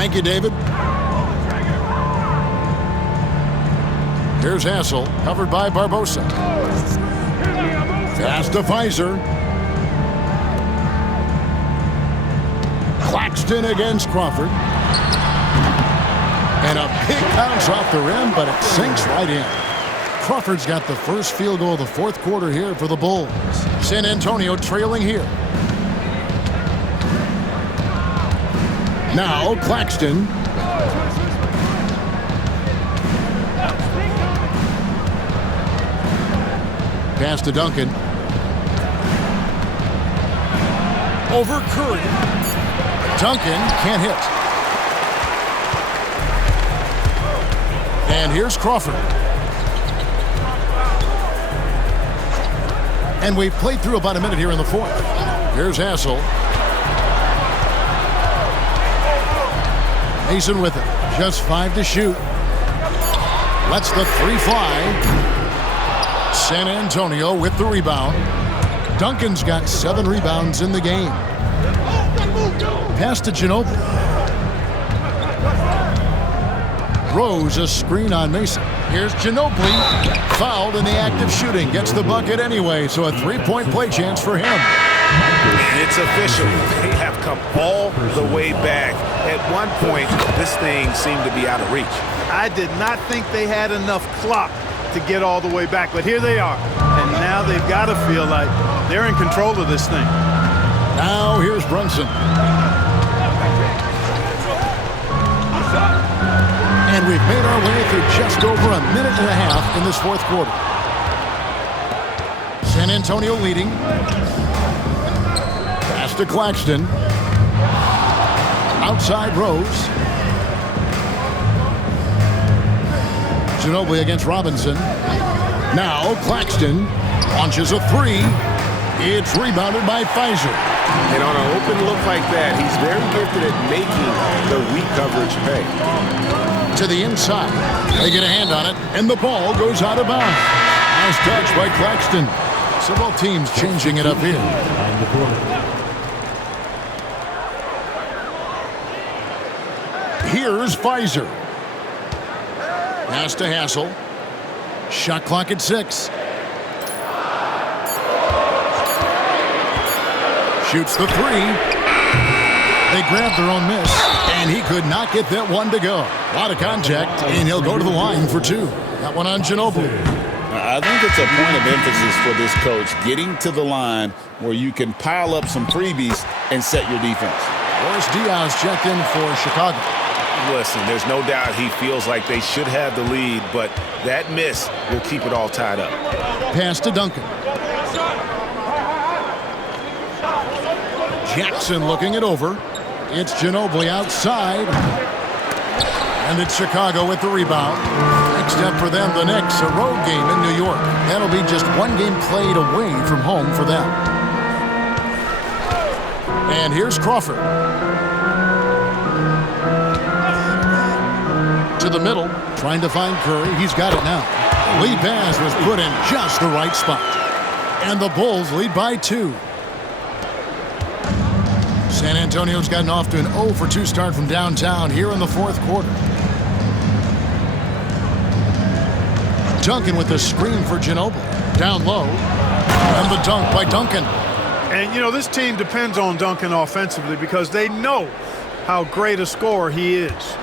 Thank you, David. Here's Hassel, covered by Barbosa. Pass to Pfizer. Claxton against Crawford. And a big bounce off the rim, but it sinks right in. Crawford's got the first field goal of the fourth quarter here for the Bulls. San Antonio trailing here. Now Claxton. Pass to Duncan. Over Curry. Duncan can't hit. And here's Crawford. And we've played through about a minute here in the fourth. Here's Hassel. Mason with it. Just 5 to shoot. Lets the 3 fly. San Antonio with the rebound. Duncan's got 7 rebounds in the game. Pass to Ginobili. Rose a screen on Mason. Here's Ginobili. Fouled in the act of shooting. Gets the bucket anyway, so a 3-point play chance for him. And it's official. They have come all the way back. At one point, this thing seemed to be out of reach. I did not think they had enough clock to get all the way back, but here they are. And now they've got to feel like they're in control of this thing. Now here's Brunson. And we've made our way through just over a minute and a half in this fourth quarter. San Antonio leading. Pass to Claxton. Outside Rose. Ginobili against Robinson. Now Claxton launches a 3. It's rebounded by Pfizer. And on an open look like that, he's very gifted at making the weak coverage pay. To the inside. They get a hand on it, and the ball goes out of bounds. Nice touch by Claxton. So both teams changing it up here. Here's Pfizer. Pass to Hassel. Shot clock at 6. Shoots the 3. They grabbed their own miss, and he could not get that one to go. A lot of contact, and he'll go to the line for 2. That one on Ginobili. I think it's a point of emphasis for this coach, getting to the line where you can pile up some freebies and set your defense. Boris Diaz checked in for Chicago. Listen, there's no doubt he feels like they should have the lead, but that miss will keep it all tied up. Pass to Duncan. Jackson looking it over. It's Ginobili outside. And it's Chicago with the rebound. Next up for them, the Knicks, a road game in New York. That'll be just one game played away from home for them. And here's Crawford. To the middle, trying to find Curry. He's got it now. Lead pass was put in just the right spot. And the Bulls lead by 2. San Antonio's gotten off to an 0-for-2 start from downtown here in the fourth quarter. Duncan with the screen for Ginobili. Down low. And the dunk by Duncan. And, you know, this team depends on Duncan offensively because they know how great a scorer he is.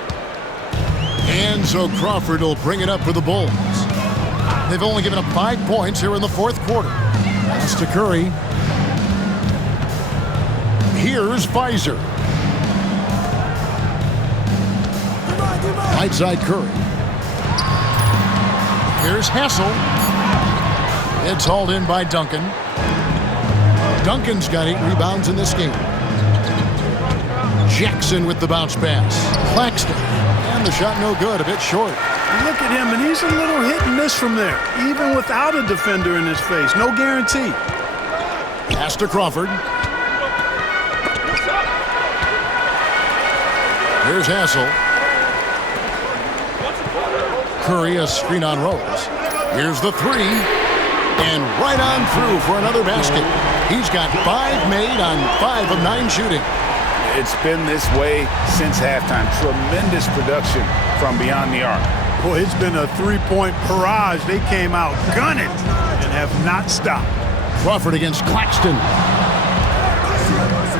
And so Crawford will bring it up for the Bulls. They've only given up 5 points here in the fourth quarter. Pass to Curry. Here's Pfizer. Right side Curry. Here's Hassel. It's hauled in by Duncan. Duncan's got 8 rebounds in this game. Jackson with the bounce pass. Claxton. And the shot no good, a bit short. Look at him, and he's a little hit and miss from there, even without a defender in his face. No guarantee. Pass to Crawford. Here's Hassel. Curry, a screen on Rose. Here's the 3. And right on through for another basket. He's got 5 made on 5 of 9 shooting. It's been this way since halftime. Tremendous production from beyond the arc. Boy, it's been a three-point barrage. They came out gunning and have not stopped. Crawford against Claxton.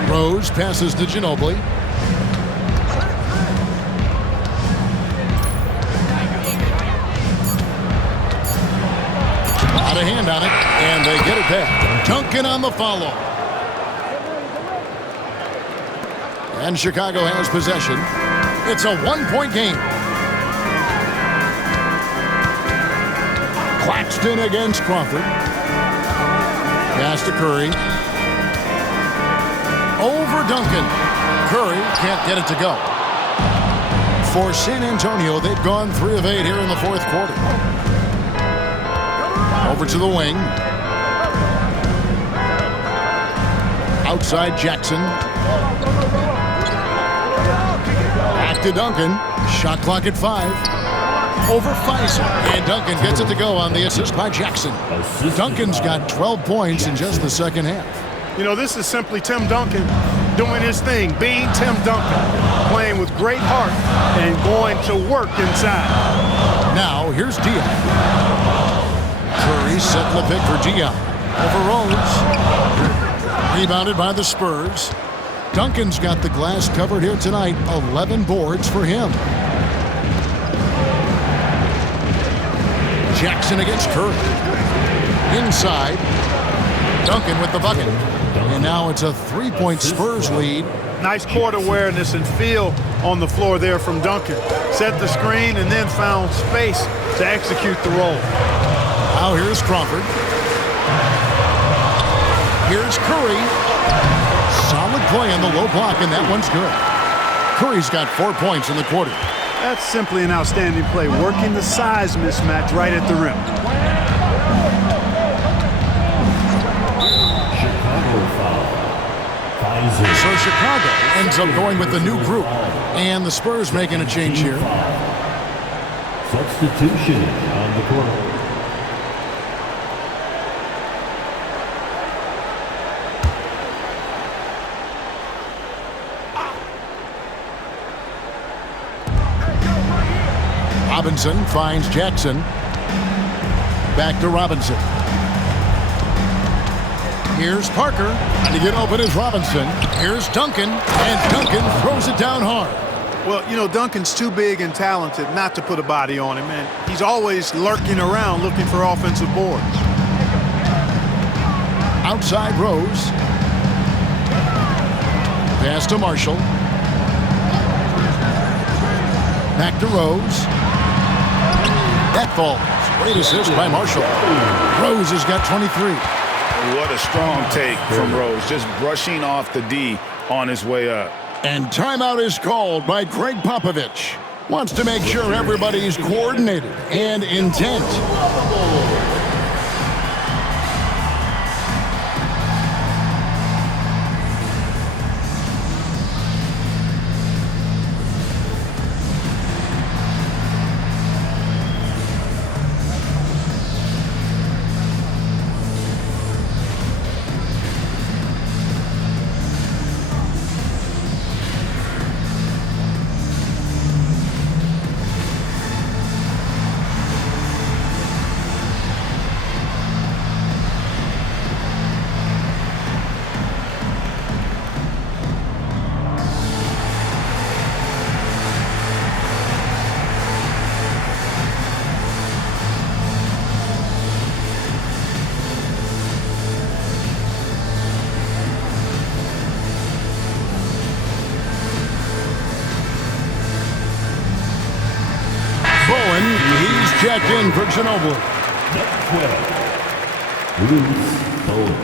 Rose passes to Ginobili. Got a hand on it, and they get it back. Duncan on the follow. And Chicago has possession. It's a one-point game. Claxton against Crawford. Pass to Curry. Over Duncan. Curry can't get it to go. For San Antonio, they've gone 3 of 8 here in the fourth quarter. Over to the wing. Outside Jackson. Back to Duncan. Shot clock at 5. Over Pfizer. And Duncan gets it to go on the assist by Jackson. Duncan's got 12 points in just the second half. You know, this is simply Tim Duncan doing his thing, being Tim Duncan, playing with great heart and going to work inside. Now, here's Dion. Curry setting the pick for Dion. Over Rose. Rebounded by the Spurs. Duncan's got the glass covered here tonight. 11 boards for him. Jackson against Curry. Inside. Duncan with the bucket. And now it's a 3-point Spurs lead. Nice court awareness and feel on the floor there from Duncan. Set the screen and then found space to execute the roll. Now here's Crawford. Here's Curry. Solid play on the low block, and that one's good. Curry's got 4 points in the quarter. That's simply an outstanding play, working the size mismatch right at the rim. So Chicago ends up going with the new group, and the Spurs making a change here. Substitution on the court. Robinson finds Jackson. Back to Robinson. Here's Parker. And to get open is Robinson. Here's Duncan. And Duncan throws it down hard. Well, you know, Duncan's too big and talented not to put a body on him, and he's always lurking around looking for offensive boards. Outside Rose. Pass to Marshall. Back to Rose. That falls. Great assist by Marshall. Rose has got 23. What a strong take from Rose, just brushing off the D on his way up. And timeout is called by Greg Popovich. Wants to make sure everybody's coordinated and intent. He's checked in for Ginobili. 12. Bruce Bowen.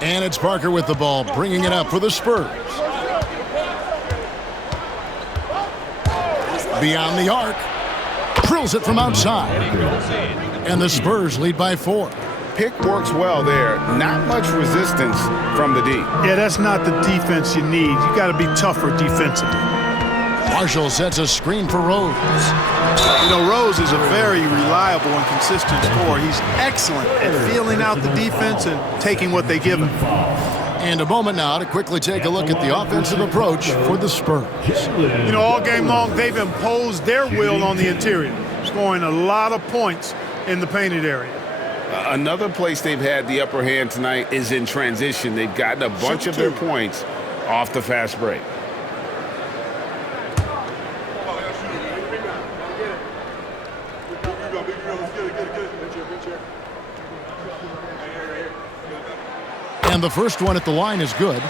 And it's Parker with the ball, bringing it up for the Spurs. Beyond the arc. Drills it from outside. And the Spurs lead by 4. Pick works well there. Not much resistance from the D. Yeah, that's not the defense you need. You got to be tougher defensively. Marshall sets a screen for Rose. You know, Rose is a very reliable and consistent scorer. He's excellent at feeling out the defense and taking what they give him. And a moment now to quickly take a look at the offensive approach for the Spurs. You know, all game long, they've imposed their will on the interior, scoring a lot of points in the painted area. Another place they've had the upper hand tonight is in transition. They've gotten a bunch of their points off the fast break. And the first one at the line is good.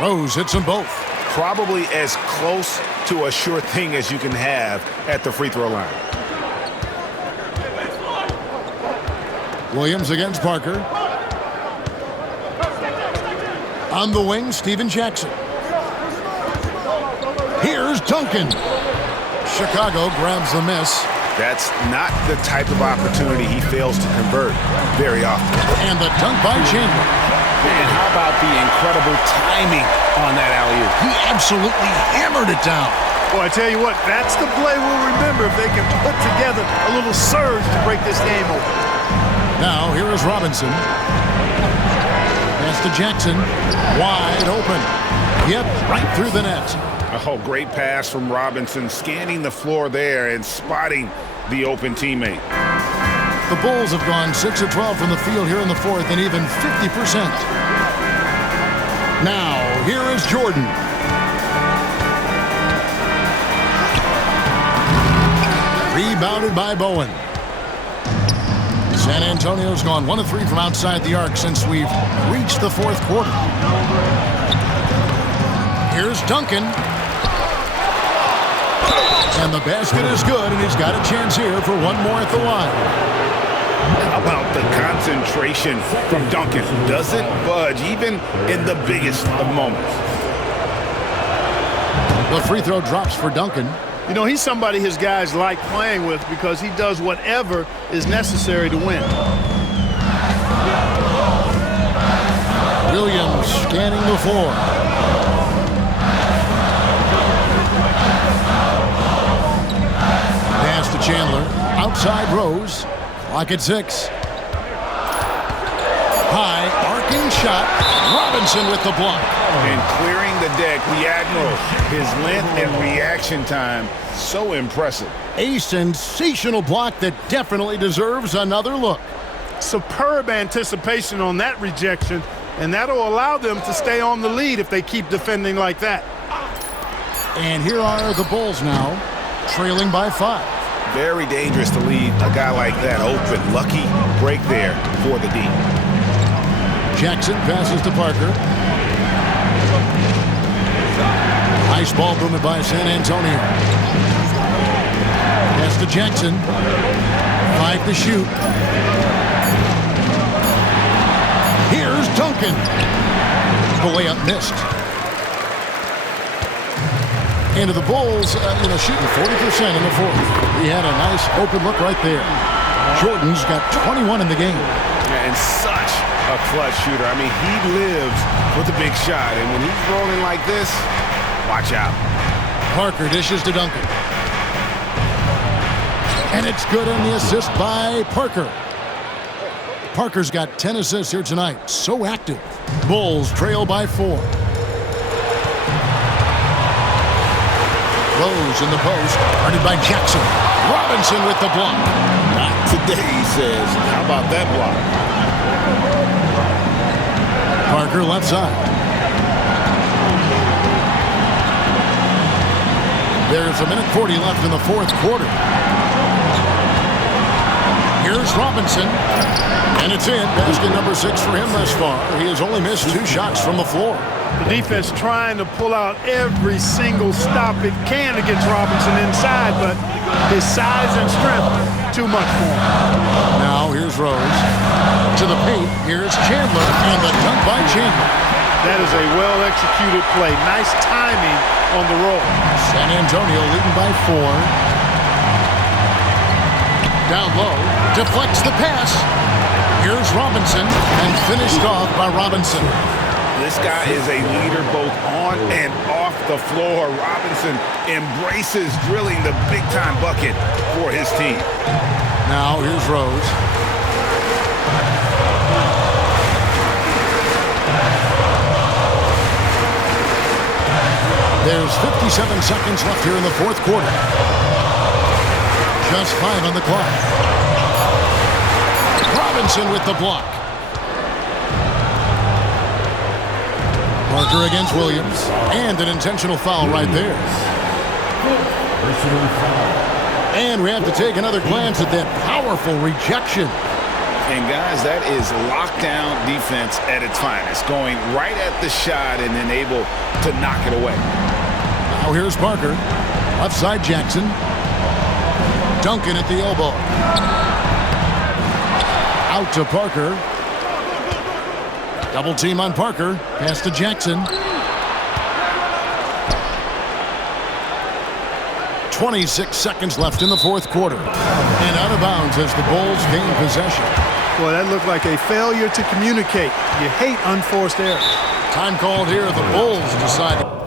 Rose hits them both. Probably as close to a sure thing as you can have at the free throw line. Williams against Parker. On the wing, Steven Jackson. Here's Duncan. Chicago grabs the miss. That's not the type of opportunity he fails to convert very often. And the dunk by Chandler. And how about the incredible timing on that alley-oop? He absolutely hammered it down. Well, I tell you what, that's the play we'll remember if they can put together a little surge to break this game open. Now, here is Robinson. Pass to Jackson. Wide open. Yep, right through the net. Oh, great pass from Robinson, scanning the floor there and spotting the open teammate. The Bulls have gone 6 of 12 from the field here in the fourth and even 50%. Now, here is Jordan. Rebounded by Bowen. San Antonio's gone 1 of 3 from outside the arc since we've reached the fourth quarter. Here's Duncan. And the basket is good, and he's got a chance here for one more at the line. How about the concentration from Duncan? Doesn't budge even in the biggest of moments. The free throw drops for Duncan. You know, he's somebody his guys like playing with because he does whatever is necessary to win. Williams scanning the floor. Pass to Chandler. Outside Rose. Clock at 6. High, arcing shot. Robinson with the block. And clearing the deck, the Admiral. His length and reaction time, so impressive. A sensational block that definitely deserves another look. Superb anticipation on that rejection, and that'll allow them to stay on the lead if they keep defending like that. And here are the Bulls now, trailing by 5. Very dangerous to leave a guy like that open. Lucky break there for the D. Jackson passes to Parker. Nice ball movement by San Antonio. Pass to Jackson. 5 to shoot. Here's Duncan. The layup missed. And the Bulls, shooting 40% in the fourth. He had a nice open look right there. Jordan's got 21 in the game. And such a clutch shooter. I mean, he lives for the big shot. And when he's rolling like this, watch out. Parker dishes to Duncan. And it's good on the assist by Parker. Parker's got 10 assists here tonight. So active. Bulls trail by 4. Rose in the post, guarded by Jackson. Robinson with the block. Not today, he says. How about that block? Parker left side. There's 1:40 left in the fourth quarter. Here's Here's Robinson. And it's in. Basket number 6 for him thus far. He has only missed 2 shots from the floor. The defense trying to pull out every single stop it can against Robinson inside, but his size and strength, too much for him. Now here's Rose. To the paint. Here's Chandler. And the dunk by Chandler. That is a well-executed play. Nice timing on the roll. San Antonio leading by 4. Down low. Deflects the pass. Here's Robinson. And finished off by Robinson. This guy is a leader both on and off the floor. Robinson embraces drilling the big-time bucket for his team. Now here's Rose. There's 57 seconds left here in the fourth quarter. Just 5 on the clock. Robinson with the block. Parker against Williams. And an intentional foul right there. Personal foul. And we have to take another glance at that powerful rejection. And guys, that is lockdown defense at its finest. Going right at the shot and then able to knock it away. Now here's Parker. Left side Jackson. Duncan at the elbow. Out to Parker. Double team on Parker. Pass to Jackson. 26 seconds left in the fourth quarter. And out of bounds as the Bulls gain possession. Boy, that looked like a failure to communicate. You hate unforced errors. Time called here. The Bulls decide.